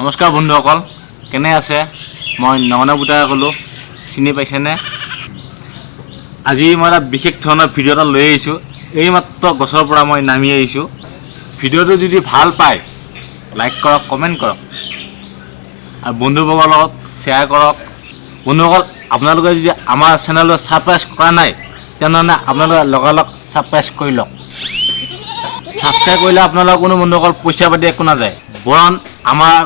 নমস্কাৰ বন্ধুসকল, কেনে আছে? মই নগনা বুটাই ক'লোঁ, চিনি পাইছেনে? আজি মই এটা বিশেষ ধৰণৰ ভিডিঅ' এটা লৈ আহিছোঁ। এইমাত্ৰ গছৰ পৰা মই নামি আহিছোঁ। ভিডিঅ'টো যদি ভাল পায় লাইক কৰক, কমেণ্ট কৰক আৰু বন্ধুবৰ্গৰ লগত শ্বেয়াৰ কৰক। বন্ধুসকল, আপোনালোকে যদি আমাৰ চেনেলটো ছাবস্ক্ৰাইব কৰা নাই তেনেহ'লে আপোনালোকে লগালগ ছাবস্ক্ৰাইব কৰি লওক। ছাবস্ক্ৰাইব কৰিলে আপোনালোকৰ কোনো বন্ধুসকল পইচা পাতি একো নাযায়, বৰং আমাৰ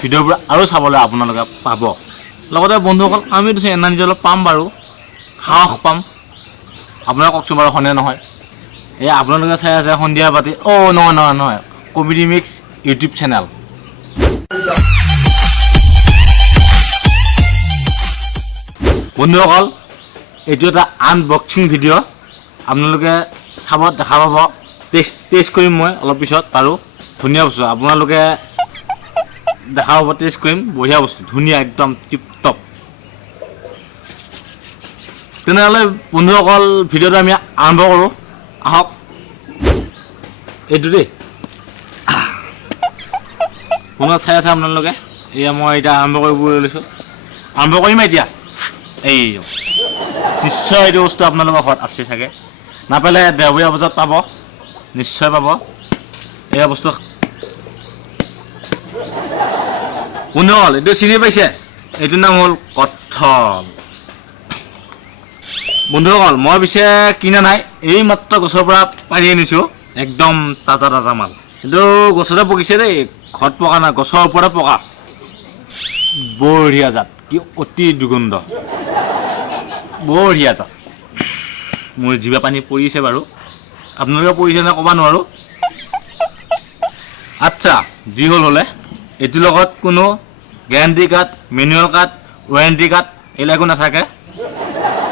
ভিডিঅ'বোৰ আৰু চাবলৈ আপোনালোকে পাব। লগতে বন্ধুসকল, আমি এনাৰ্জি অলপ পাম বাৰু, সাহস পাম। আপোনালোকে কওকচোন বাৰু, হয়নে নহয়? এই আপোনালোকে চাই আছে সন্ধিয়া পাতি নহয় কমেডি মিক্স ইউটিউব চেনেল। বন্ধুসকল, এইটো এটা আনবক্সিং ভিডিঅ'। আপোনালোকে চাব, দেখা পাব। টেষ্ট কৰিম মই অলপ পিছত পাৰোঁ। ধুনীয়া বস্তু আপোনালোকে দেখা পাব, টেষ্ট কৰিম। বঢ়িয়া বস্তু, ধুনীয়া, একদম টিপ টপ। তেনেহ'লে বন্ধুসকল, ভিডিঅ'টো আমি আৰম্ভ কৰোঁ, আহক। এইটো দেই, ফোনত চাই আছে আপোনালোকে। এয়া মই এতিয়া আৰম্ভ কৰিবলৈ লৈছোঁ। আৰম্ভ কৰিম এতিয়া। এই নিশ্চয় এইটো বস্তু আপোনালোকৰ ঘৰত আছে চাগে, নাপালে দেওবৰীয়া বজাৰত পাব, নিশ্চয় পাব। এয়া বস্তু বন্ধুসকল, এইটো চিনি পাইছে? এইটোৰ নাম হ'ল কঁঠাল। বন্ধুসকল, মই পিছে কিনা নাই, এই মাত্ৰ গছৰ পৰা পাৰি আনিছোঁ। একদম তাজা তাজা মাল। এইটো গছতে পকিছে দেই, ঘৰত পকা নাই, গছৰ ওপৰতে পকা। বঢ়িয়া জাত, কি অতি দুৰ্গন্ধ, বঢ়িয়া জাত। মোৰ জিভা পানী পৰিছে বাৰু, আপোনালোকে পৰিছে নে ক'ব নোৱাৰোঁ। আচ্ছা, যি হ'ল হ'লে, এইটোৰ লগত কোনো guarantee card, manual card, warranty card এইবিলাক একো নাথাকে।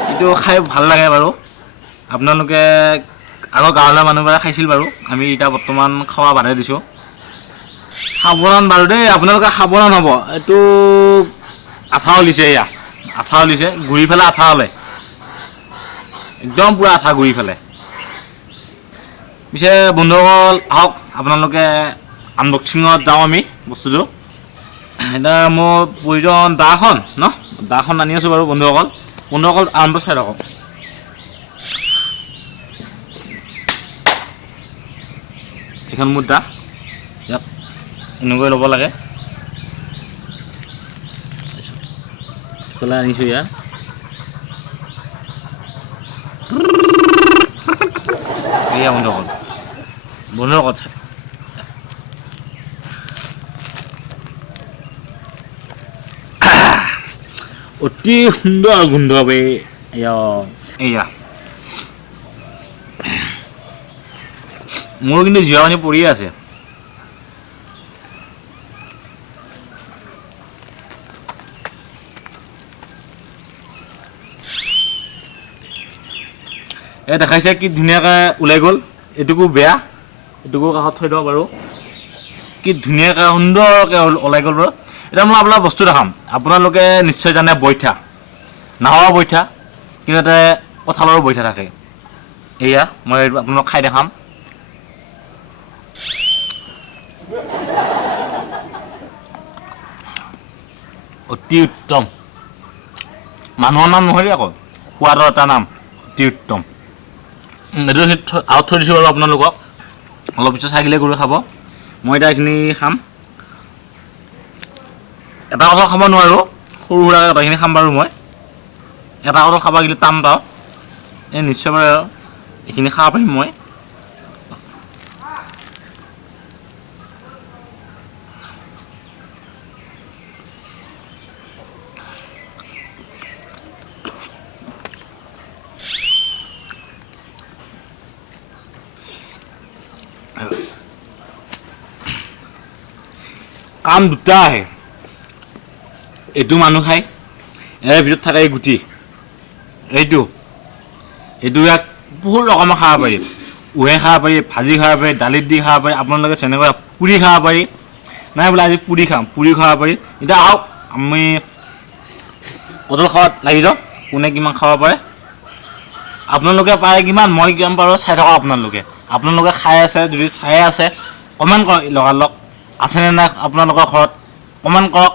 এইটো খাই ভাল লাগে বাৰু। আপোনালোকে আগৰ গাঁৱলীয়া মানুহবোৰে খাইছিল বাৰু, আমি এতিয়া বৰ্তমান খোৱা বাদেই দিছোঁ। সাৱধান বাৰু দেই, আপোনালোকে সাৱধান হ'ব। এইটো আঠা ওলিছে, এয়া আঠা ওলিছে, ঘূৰি পেলাই আঠা ওলায়, একদম পূৰা আঠা ঘূৰি পেলাই। পিছে বন্ধুসকল, আহক আপোনালোকে আনবক্সিঙত যাওঁ আমি বস্তুটো। এতিয়া মোৰ প্ৰয়োজন দাখন ন, দাখন আনি আছোঁ বাৰু বন্ধুসকল। বন্ধুসকল, আৰম্ভ চাই থাকক। এইখন মোৰ দা, ইয়াত এনেকৈ ল'ব লাগে। পেলাই আনিছোঁ ইয়াত। এয়া বন্ধুসকল, চাই অতি সুন্দৰ গোন্ধ বে। এয়া মোৰ কিন্তু জিভা পানী পৰিয়ে আছে। এই দেখাইছে কি ধুনীয়াকৈ ওলাই গ'ল। এইটোকো বেয়া, এইটোকো কাষত থৈ দিওঁ বাৰু। কি ধুনীয়াকৈ সুন্দৰকৈ ওলাই গ'ল বাৰু। এতিয়া মই আপোনাৰ বস্তু দেখাম। আপোনালোকে নিশ্চয় জানে বইঠা, নাহৰ বইঠা, কিন্তু তাতে কঁঠালৰ বইঠা থাকে। এয়া মই আপোনালোকক খাই দেখাম। অতি উত্তম, মানুহৰ নাম নহয় আকৌ, সোৱাদৰ এটা নাম, অতি উত্তম। এইটো আউট থৈ দিছোঁ বাৰু আপোনালোকক, অলপ পিছত চাইকেলে গৰু খাব। মই এতিয়া এইখিনি খাম। এটা কঁঠাল খাব নোৱাৰোঁ, সৰু সুৰাকৈ গোটেইখিনি খাম বাৰু মই। এটা কঁঠাল খাব কিন্তু টান পাওঁ, এই নিশ্চয় বাৰু এইখিনি খাব পাৰিম মই। কাম দুটা আহে, এইটো মানুহ খায়, ইয়াৰ ভিতৰত থাকে এই গুটি। এইটো ইয়াক বহুত ৰকমৰ খাব পাৰি, উহে খাব পাৰি, ভাজি খাব পাৰি, দালিত দি খাব পাৰি, আপোনালোকে যেনেকৈ পুৰি খাব পাৰি। নাই বোলে আজি পুৰি খাম, পুৰি খাব পাৰি। এতিয়া আহক আমি কঁঠাল খাৱাত লাগি যাওঁ, কোনে কিমান খাব পাৰে। আপোনালোকে পাৰে কিমান, মই কিমান পাৰোঁ চাই থাকক। আপোনালোকে খাই আছে, যদি চাই আছে কমেণ্ট কৰক লগালগ, আছেনে নাই আপোনালোকৰ ঘৰত কমেণ্ট কৰক,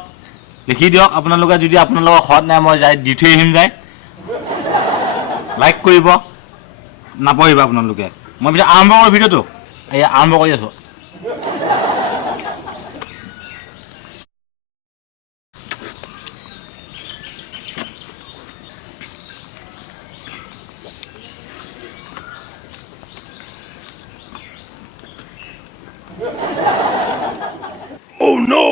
লিখি দিয়ক আপোনালোকে যদি আপোনালোকৰ ঘৰত নাই মই যাই দি থৈ আহিম যায়। লাইক কৰিব নাপাহৰিব আপোনালোকে। মই পিছে আৰম্ভ কৰোঁ ভিডিঅ'টো, এয়া আৰম্ভ কৰি আছোঁ। Oh no!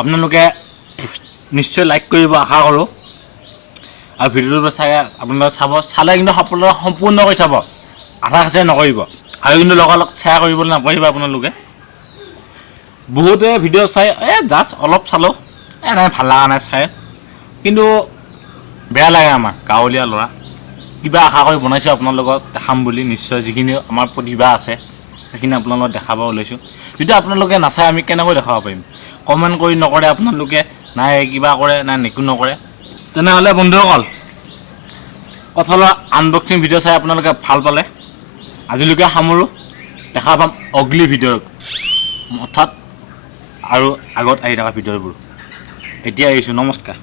আপোনালোকে নিশ্চয় লাইক কৰিব আশা কৰোঁ, আৰু ভিডিঅ'টো চাই আপোনালোকে চালে কিন্তু আপোনালোকে সম্পূৰ্ণকৈ চাব, আধা খাচে নকৰিব। আৰু কিন্তু লগালগ শ্বেয়াৰ কৰিবলৈ নাপাহৰিব আপোনালোকে। বহুতে ভিডিঅ' চাই জাষ্ট অলপ চালোঁ, নাই ভাল লগা নাই চাই, কিন্তু বেয়া লাগে আমাৰ গাঁৱলীয়া ল'ৰা। কিবা আশা কৰি বনাইছোঁ আপোনালোকক দেখাম বুলি, নিশ্চয় যিখিনি আমাৰ প্ৰতিভা আছে সেইখিনি আপোনালোকক দেখাব ওলাইছোঁ। যদি আপোনালোকে নাচায় আমি কেনেকৈ দেখাব পাৰিম? কমেণ্ট কৰি নকৰে আপোনালোকে, নাই কিবা কৰে, নাই একো নকৰে। তেনেহ'লে বন্ধুসকল, কঁঠালৰ আনবক্সিং ভিডিঅ' চাই আপোনালোকে ভাল পালে, আজিলৈকে সামৰোঁ। দেখা পাম অগলি ভিডিঅ' অৰ্থাৎ আৰু আগত আহি থকা ভিডিঅ'বোৰ। এতিয়া আহিছোঁ, নমস্কাৰ।